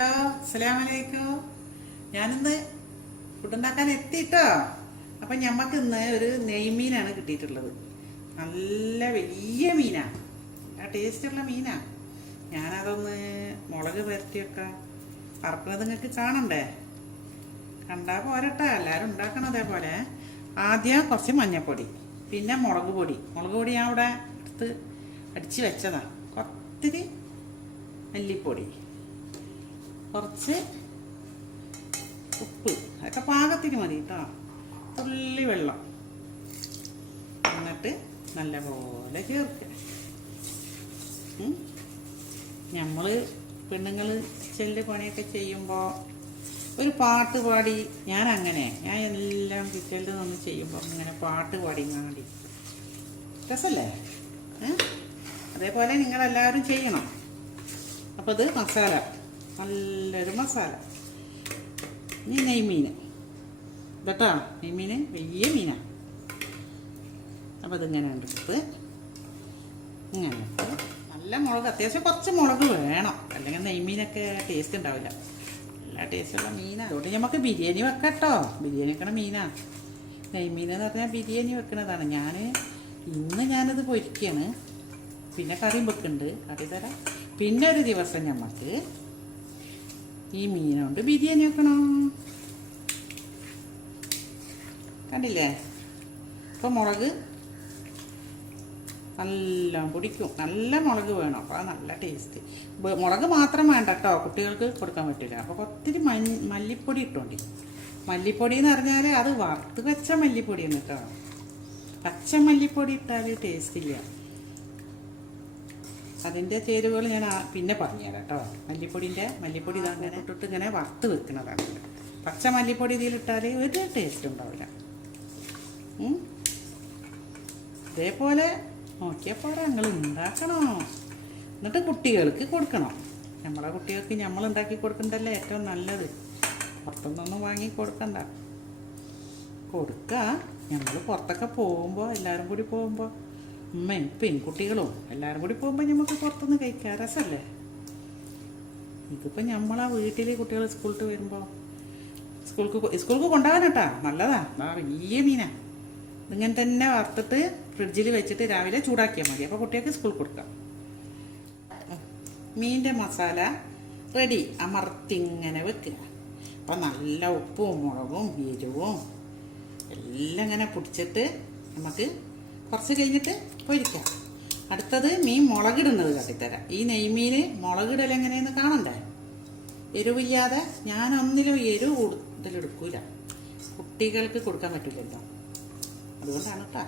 Hello, അസ്സലാമലൈക്കും. ഞാനിന്ന് ഫുഡുണ്ടാക്കാൻ എത്തിട്ടോ. അപ്പം ഞമ്മക്ക് ഇന്ന് ഒരു നെയ്മീനാണ് കിട്ടിയിട്ടുള്ളത്. നല്ല വലിയ മീനാണ്, നല്ല ടേസ്റ്റുള്ള മീനാണ്. ഞാനതൊന്ന് മുളക് പുരട്ടി വെക്കാം. വറക്കുന്നത് നിങ്ങൾക്ക് കാണണ്ടേ? കണ്ടാൽ പോരട്ടോ, എല്ലാവരും ഉണ്ടാക്കണം അതേപോലെ. ആദ്യം കുറച്ച് മഞ്ഞൾപ്പൊടി, പിന്നെ മുളക് പൊടി ഞാൻ അവിടെ എടുത്ത് അടിച്ച് വെച്ചതാണ്. കുറച്ച് മല്ലിപ്പൊടി, കുറച്ച് ഉപ്പ്, അതൊക്കെ പാകത്തിന് മതി കേട്ടോ. തുള്ളി വെള്ളം, എന്നിട്ട് നല്ലപോലെ ചേർക്കുക. നമ്മൾ പെണ്ണുങ്ങൾ കിച്ചണിൽ പണിയൊക്കെ ചെയ്യുമ്പോൾ ഒരു പാട്ട് പാടി, ഞാൻ എല്ലാം കിച്ചണിൽ നിന്ന് ചെയ്യുമ്പോൾ ഇങ്ങനെ പാട്ട് പാടി കാണി രസമല്ലേ? അതേപോലെ നിങ്ങളെല്ലാവരും ചെയ്യണം. അപ്പോൾ ഇത് മസാല, നല്ലൊരു മസാല. ഇനി നെയ്മീൻ കേട്ടോ. നെയ്മീൻ വലിയ മീനാണ്. അപ്പോൾ ഇതിങ്ങനെ എടുത്ത് ഇങ്ങനെ നല്ല മുളക്, അത്യാവശ്യം കുറച്ച് മുളക് വേണം, അല്ലെങ്കിൽ നെയ്മീനൊക്കെ ടേസ്റ്റ് ഉണ്ടാവില്ല. നല്ല ടേസ്റ്റുള്ള മീനാണ്. അതുകൊണ്ട് നമുക്ക് ബിരിയാണി വെക്കാം കേട്ടോ. ബിരിയാണി വെക്കണ മീനാണ് നെയ്മീൻ എന്ന് പറഞ്ഞാൽ. ബിരിയാണി വെക്കണതാണ്. ഞാനിത് പൊരിക്കുകയാണ്. പിന്നെ കറിയും വെക്കുന്നുണ്ട്, കറി തരാം. പിന്നെ ഒരു ദിവസം നമുക്ക് ഈ മീനുകൊണ്ട് ബിരിയാണി വെക്കണം. കണ്ടില്ലേ? അപ്പോൾ മുളക് നല്ല പൊടിക്കും, നല്ല മുളക് വേണം. അപ്പോൾ നല്ല ടേസ്റ്റ്. മുളക് മാത്രം വേണ്ട കേട്ടോ, കുട്ടികൾക്ക് കൊടുക്കാൻ പറ്റില്ല. അപ്പോൾ ഒത്തിരി മല്ലിപ്പൊടി ഇട്ടോണ്ടി. മല്ലിപ്പൊടി എന്ന് പറഞ്ഞാൽ അത് വറുത്ത് വെച്ച മല്ലിപ്പൊടിയാണ് കേട്ടോ. പച്ച മല്ലിപ്പൊടി ഇട്ടാൽ ടേസ്റ്റ് ഇല്ല. അതിൻ്റെ ചേരുവകൾ ഞാൻ പിന്നെ പറഞ്ഞുതരാം കേട്ടോ. മല്ലിപ്പൊടി ഇതങ്ങനെ ഇട്ടിട്ട് ഇങ്ങനെ വറുത്ത് വെക്കുന്നതാണ്. പച്ച മല്ലിപ്പൊടി ഇതിലിട്ടാൽ ഒരു ടേസ്റ്റ് ഉണ്ടാവില്ല. ഇതേപോലെ നോക്കിയപ്പോൾ ഞങ്ങൾ ഉണ്ടാക്കണോ, എന്നിട്ട് കുട്ടികൾക്ക് കൊടുക്കണം. നമ്മളെ കുട്ടികൾക്ക് നമ്മൾ ഉണ്ടാക്കി കൊടുക്കണ്ടല്ലേ ഏറ്റവും നല്ലത്. പുറത്തുനിന്നൊന്നും വാങ്ങി കൊടുക്കണ്ട. കൊടുക്കുക. ഞങ്ങൾ പുറത്തൊക്കെ പോകുമ്പോൾ, എല്ലാവരും കൂടി പോകുമ്പോൾ, ഉമ്മയും പെൺകുട്ടികളും എല്ലാവരും കൂടി പോകുമ്പോൾ നമുക്ക് പുറത്തുനിന്ന് കഴിക്കാം. രസമല്ലേ? ഇതിപ്പോൾ നമ്മളാ വീട്ടിൽ കുട്ടികൾ സ്കൂളിൽ വരുമ്പോൾ സ്കൂൾക്ക് കൊണ്ടുപോകാൻ കേട്ടാ. നല്ലതാ. വലിയ മീനാ. ഇതിങ്ങനെ തന്നെ വറുത്തിട്ട് ഫ്രിഡ്ജിൽ വെച്ചിട്ട് രാവിലെ ചൂടാക്കിയാൽ മതി. അപ്പോൾ കുട്ടികൾക്ക് സ്കൂളിൽ കൊടുക്കാം. മീനിൻ്റെ മസാല റെഡി. അമർത്തിങ്ങനെ വെക്കുക. അപ്പം നല്ല ഉപ്പും മുളകും എരിവും എല്ലാം ഇങ്ങനെ പിടിച്ചിട്ട് നമുക്ക് കുറച്ച് കഴിഞ്ഞിട്ട് പൊരിക്കാം. അടുത്തത് മീൻ മുളകിടുന്നത് കാട്ടിത്തരാം. ഈ നെയ്മീൻ മുളകിടൽ എങ്ങനെയെന്ന് കാണണ്ടേ? എരിവില്ലാതെ. ഞാനൊന്നിലും എരിവ് കൂടുതലെടുക്കൂല, കുട്ടികൾക്ക് കൊടുക്കാൻ പറ്റില്ലല്ലോ, അതുകൊണ്ടാണ് കേട്ടോ.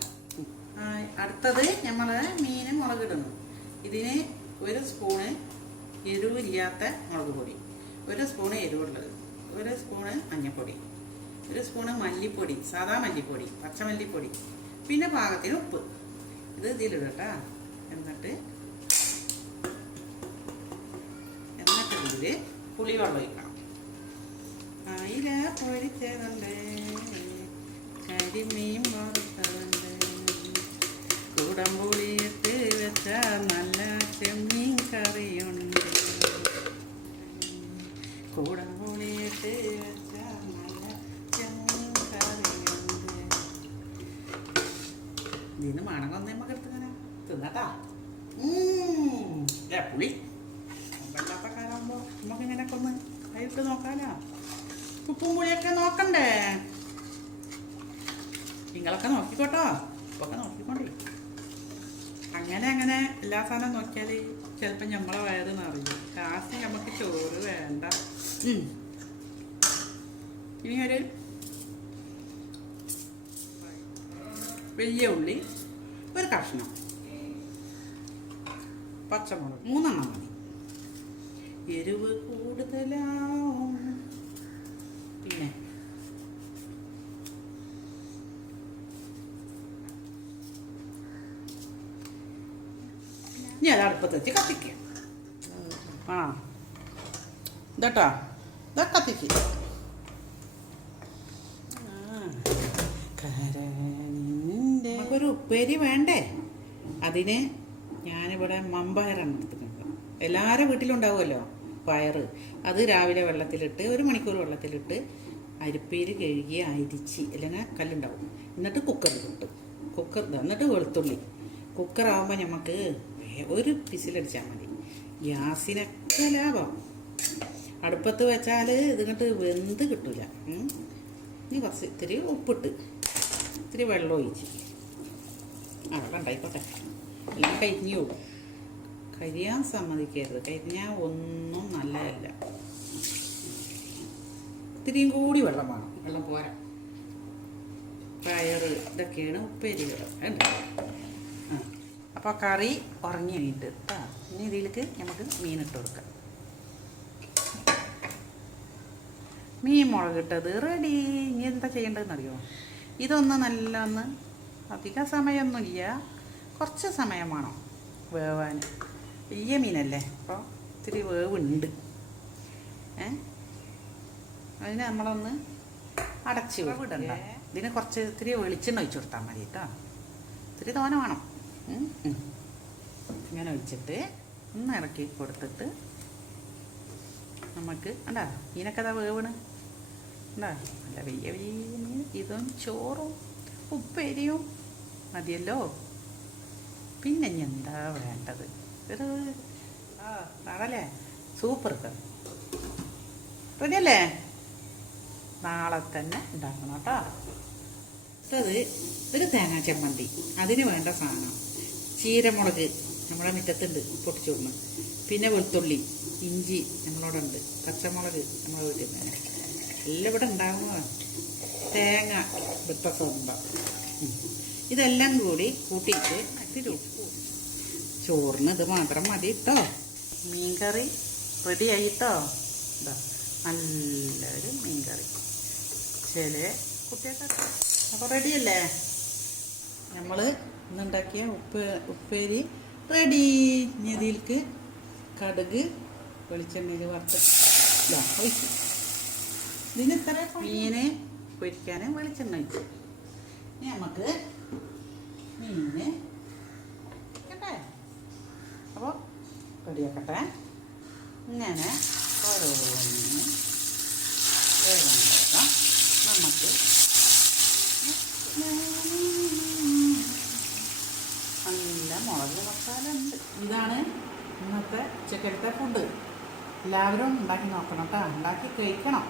അടുത്തത് നമ്മൾ മീൻ മുളകിടുന്നു. ഇതിന് ഒരു സ്പൂണ് എരിവില്ലാത്ത മുളക് പൊടി, ഒരു സ്പൂണ് എരിവുള്ളത്, ഒരു സ്പൂണ് മഞ്ഞൾപ്പൊടി, ഒരു സ്പൂണ് മല്ലിപ്പൊടി, സാധാ മല്ലിപ്പൊടി, പച്ചമല്ലിപ്പൊടി, പിന്നെ പാകത്തിന് ഉപ്പ്. ഇതിലിടട്ടാ. എന്നിട്ട് ഇതിൽ പുളിവെള്ളം ഒഴിക്കണം. അയില പൊരിച്ചതുണ്ട്, കരിമീൻ വറുത്തതുണ്ട്, കുടംപുളിയിട്ട് വെച്ച നല്ല ചെമ്മീൻ കറിയുണ്ട്, കുടംപുളിയിട്ട് വെച്ച നല്ല ചെമ്മീൻ കറിയുണ്ട്. ഇതിന് മണങ്ങൊന്നും നമുക്ക് എടുത്തിങ്ങനെ തിന്നട്ടാ. പുളി വെള്ളാത്ത കാലാകുമ്പോൾ നമുക്ക് ഇങ്ങനെയൊക്കെ ഒന്ന് കൈയിട്ട് നോക്കാലോ. ഉപ്പും പുളിയൊക്കെ നോക്കണ്ടേ? നിങ്ങളൊക്കെ നോക്കിക്കോട്ടോ. ഉപ്പൊക്കെ നോക്കിക്കൊണ്ടേ. അങ്ങനെ എല്ലാ സാധനവും നോക്കിയാൽ ചിലപ്പോൾ നമ്മളെ വയറ് നിറയും. ലാസ്റ്റ് നമുക്ക് ചോറ് വേണ്ട. ഇനി ഒരു വലിയ ഉള്ളി, ഒരു കഷ്ണം പച്ചമുളക്, 3 മതി. എരിവ് കൂടുതലാവും. പിന്നെ ഞാൻ അടുപ്പത്ത് വെച്ച് കത്തിക്കുക. ഇതട്ടോ, ഇതാ കത്തിക്കുക. നമുക്കൊരു ഉപ്പേരി വേണ്ടേ? അതിന് ഞാനിവിടെ മമ്പയറാണ് എടുത്തിട്ടുണ്ട്. എല്ലാവരുടെ വീട്ടിലുണ്ടാവുമല്ലോ. പയറ് അത് രാവിലെ വെള്ളത്തിലിട്ട് 1 മണിക്കൂർ വെള്ളത്തിലിട്ട് അരിപ്പയിൽ കഴുകി അരിച്ച് അല്ലെങ്കിൽ കല്ലുണ്ടാവും. എന്നിട്ട് കുക്കറിൽ ഇട്ട് എന്നിട്ട് വെളുത്തുള്ളി കുക്കറാകുമ്പോൾ നമുക്ക് ഒരു വിസിലടിച്ചാൽ മതി. ഗ്യാസിനൊക്കെ ലാഭം. അടുപ്പത്ത് വെച്ചാൽ ഇതിങ്ങോട്ട് വെന്ത് കിട്ടില്ല. ഇനി കുറച്ച് ഇത്തിരി ഉപ്പിട്ട് ഇത്തിരി വെള്ളം ഒഴിച്ച് ഉണ്ടായിക്കോട്ടെ. അല്ലെങ്കിൽ കരിഞ്ഞു പോകും. കരിയാൻ സമ്മതിക്കരുത്. കരിഞ്ഞാൽ ഒന്നും നല്ലതല്ല. ഇത്തിരിയും കൂടി വെള്ളം വേണം. വെള്ളം പോരാ. പയറ് ഇതൊക്കെയാണ് ഉപ്പേരികൾ. അപ്പോൾ കറി ഉറങ്ങി കഴിഞ്ഞിട്ട് കേട്ടോ. ഇനി ഇതിലേക്ക് നമുക്ക് മീനിട്ട് കൊടുക്കാം. മീൻ മുളകിട്ടത് റെഡി. ഇനി എന്താ ചെയ്യേണ്ടതെന്നറിയോ? ഇതൊന്ന് നല്ലൊന്ന് അധിക സമയമൊന്നുമില്ല, കുറച്ച് സമയം വേണം വേവാൻ. വലിയ മീനല്ലേ, അപ്പോൾ ഇത്തിരി വേവുണ്ട്. അതിന് നമ്മളൊന്ന് അടച്ച് വിടണ്ട. ഇതിന് കുറച്ച് ഇത്തിരി വെളിച്ചെണ്ണ ഒഴിച്ച് കൊടുത്താൽ മതി കേട്ടോ. ഇത്തിരി തോന വേണം. ഇങ്ങനെ ഒഴിച്ചിട്ട് ഒന്ന് ഇറക്കി കൊടുത്തിട്ട് നമുക്ക് ഉണ്ടാ മീനൊക്കെ അതാ വേവണ് ഉണ്ടാ. നല്ല വലിയ വലിയ മീൻ. ഇതും ചോറും ഉപ്പേരിയും മതിയല്ലോ. പിന്നെ ഇനി എന്താ വേണ്ടത്? ഒരു നാളല്ലേ സൂപ്പർ റെഡിയല്ലേ? നാളെ തന്നെ ഉണ്ടാക്കണം കേട്ടോ. അടുത്തത് ഒരു തേങ്ങാ ചമ്മന്തി. അതിന് വേണ്ട സാധനം ചീരമുളക് നമ്മുടെ മുറ്റത്തുണ്ട്, പൊട്ടിച്ചു വിടണം. പിന്നെ വെളുത്തുള്ളി, ഇഞ്ചി നമ്മളവിടെ ഉണ്ട്, പച്ചമുളക് നമ്മളെ വീട്ടിൽ നിന്ന് എല്ലാം ഇവിടെ ഉണ്ടാകുന്നതാണ്. തേങ്ങ വെട്ടസുണ്ടാവും. ഇതെല്ലാം കൂടി കൂട്ടിയിട്ട് ഇത്തിരി ഉപ്പ്. ചോറിന് ഇത് മാത്രം മതി കേട്ടോ. മീൻകറി റെഡിയായിട്ടോ. ഇതാ നല്ലൊരു മീൻകറി. ചില കുട്ടികൾക്ക് അപ്പോൾ റെഡിയല്ലേ? നമ്മൾ ഇന്നുണ്ടാക്കിയ ഉപ്പേരി റെഡി. ഇനി ഇതിലേക്ക് കടുക് വെളിച്ചെണ്ണയിൽ വറുത്ത് ഒഴിച്ചു. ഇതിന് ഇത്ര മീന് പൊരിക്കാൻ വെളിച്ചെണ്ണ ഒഴിച്ചു. ഇനി നമുക്ക് മീന് കേട്ടെ. അപ്പോൾ റെഡിയാക്കട്ടെ. ഇങ്ങനെ ഓരോന്ന് വേഗം നമുക്ക് നല്ല മുളക് മസാല ഉണ്ട്. ഇതാണ് ഇന്നത്തെ ഉച്ചക്കലത്തെ ഫുഡ്. എല്ലാവരും ഉണ്ടാക്കി നോക്കണം കേട്ടോ. ഉണ്ടാക്കി കഴിക്കണം.